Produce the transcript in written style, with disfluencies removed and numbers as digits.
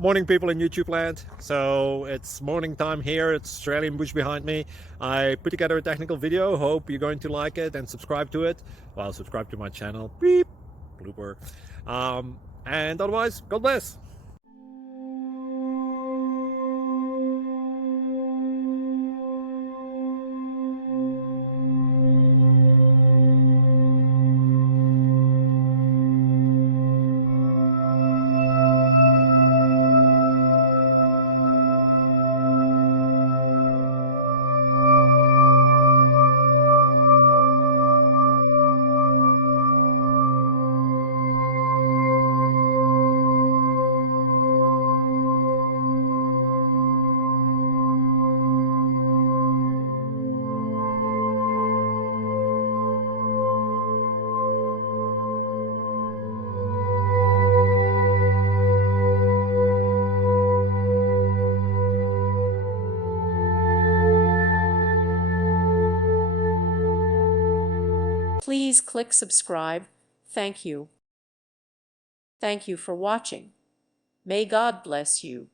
Morning, people in YouTube land. So it's morning time here. It's Australian bush behind me. I put together a technical video. Hope you're going to like it and subscribe to it. Well, subscribe to my channel. Beep. Blooper. And otherwise, God bless. Please click subscribe. Thank you. Thank you for watching. May God bless you.